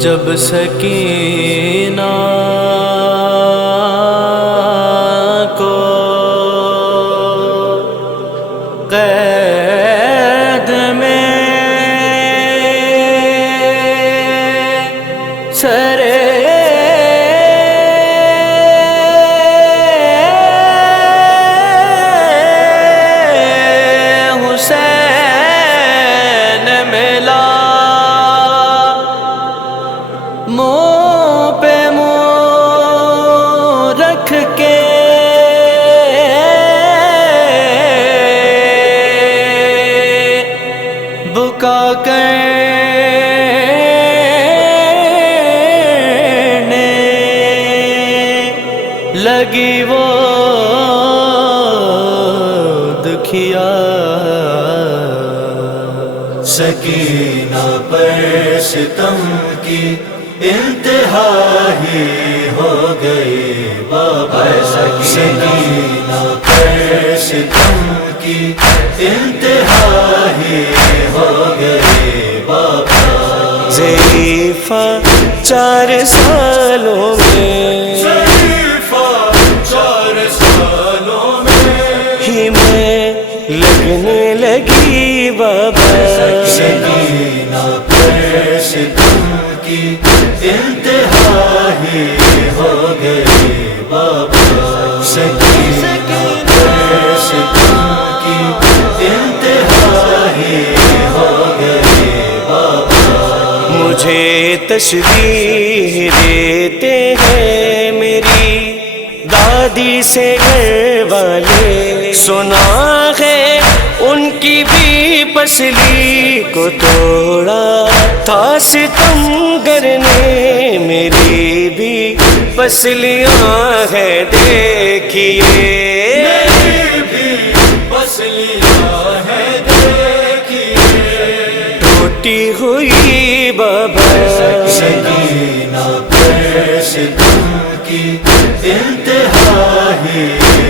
جب سکینہ کو قید میں سر حسین ملا، منہ پہ منہ رکھ کے بکا کرنے لگی وہ دکھیا، سکینہ پر ستم کی انتہا ہی ہو گئی بابا، سکینہ پر ستم کی انتہا ہی ہو گئی بابا۔ ضعیفہ 4 سالوں میں، ضعیفہ 4 سالوں میں ہی میں لگنے لگی بابا، سکینہ پر ستم کی انتہا ہی ہو گئی بابا، سکینہ پر ستم کی انتہا ہی ہو گئی بابا۔ مجھے تشبیہ دیتے ہیں میری دادی سے گھر والے، سنا ہے ان کی بھی پسلی کو توڑا تھا ستم گرنے، میری بھی پسلیاں ہیں دیکھیے، میری بھی پسلیاں ہیں دیکھیے، ٹوٹی ہوئی بابا، سکینہ پر ستم کی انتہا ہی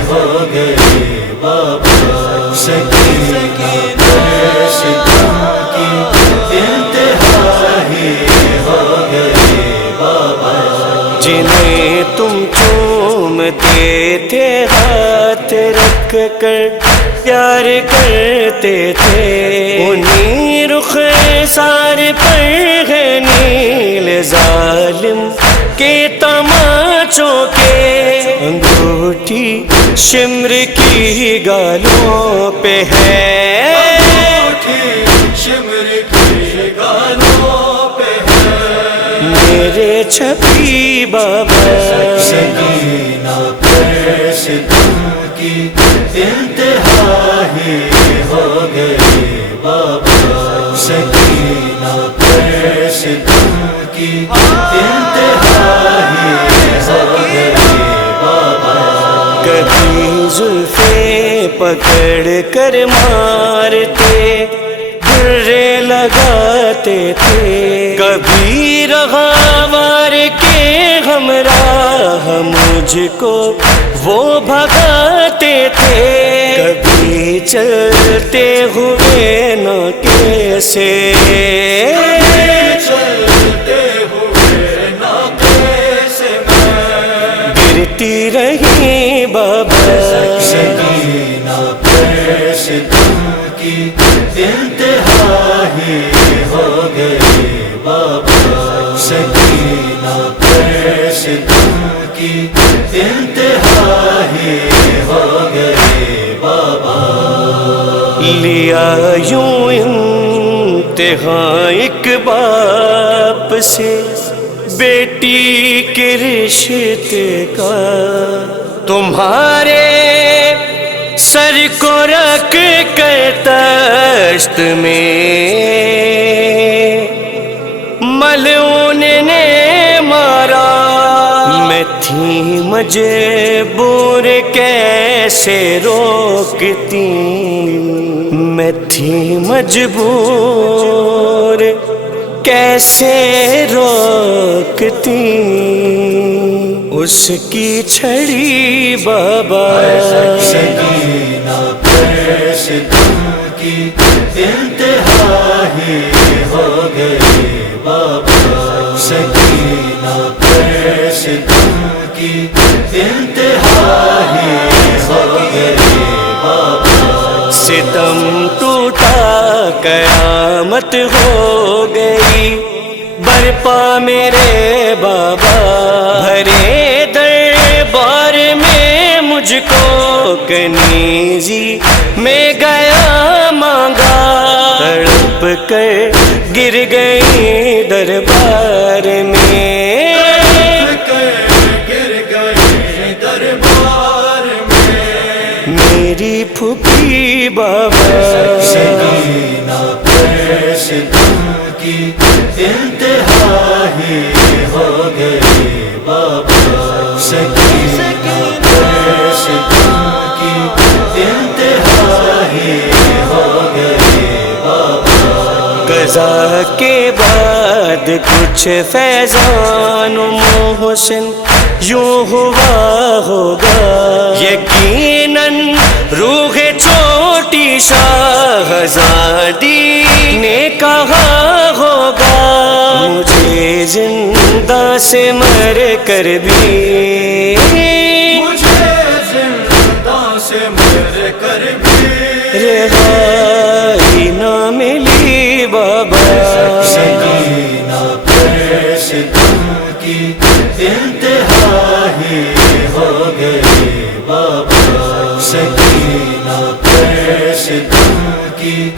ہو گئی بابا، سکینہ پر ستم کی انتہا ہی ہو گئی بابا۔ جنہیں تم چومتے تھے ہاتھ رکھ کر پیار کرتے تھے، انہیں رخ سار پر ہے نیل ظالم کے تماچوں کے، انگوٹھی شمر کی گالوں پہ ہے، انگوٹھی شمر کی گالوں پہ ہے، میرے چھپی بابا، سکینہ پر ستم کی انتہا ہی ہو گئی بابا، سکینہ پر ستم کی انتہا ہی ہو گئی بابا۔ کبھی زلفیں پکڑ کر مارتے گرے لگاتے تھے، کبھی رغاوار کے ہمراہ مجھ کو وہ بھگاتے تھے، کبھی چلتے ہوئے نہ کیسے، چلتے ہوئے ناکے سے میں گرتی رہی بابا، سکینہ پر ستم کی انتہا ہی ہو گئی بابا، سکینہ پر ستم کی انتہا ہی ہو گئی بابا۔ لیا یوں امتحان ایک باپ سے بیٹی کے رشتے کا، تمہارے سر کو رکھ کر تشت میں ملعون نے مارا، میں تھی مجبور کیسے روکتی، میں تھی مجبور کیسے روکتی اس کی چھڑی بابا، سکینہ پر ستم کی انتہا ہی ہو گئی ستم کی انتہا ہی ہو گئی بابا ستم ٹوٹا قیامت ہو گئی برپا میرے بابا بھرے دربار میں مجھ کو کنیزی میں گیا مانگا تڑپ کر گر گئی دربار میں گر گئی دربار میں میری پھوپھی بابا سکینہ پر ستم کی انتہا ہی ہو گئی بابا سکینہ پر ستم کی انتہا ہی ہو گئی بابا قضا کے بعد کچھ فیضان و محسن یوں ہوا ہوگا یقیناً روح چھوٹی شاہزادی نے کہا ہوگا مجھے زندہ سے مر کر بھی مجھے زندہ سے مر کر بھی رہائی نہ ملی بابا سکینہ پر ستم کی انتہا ہی ہو گئی بابا سکینہ پر ستم کی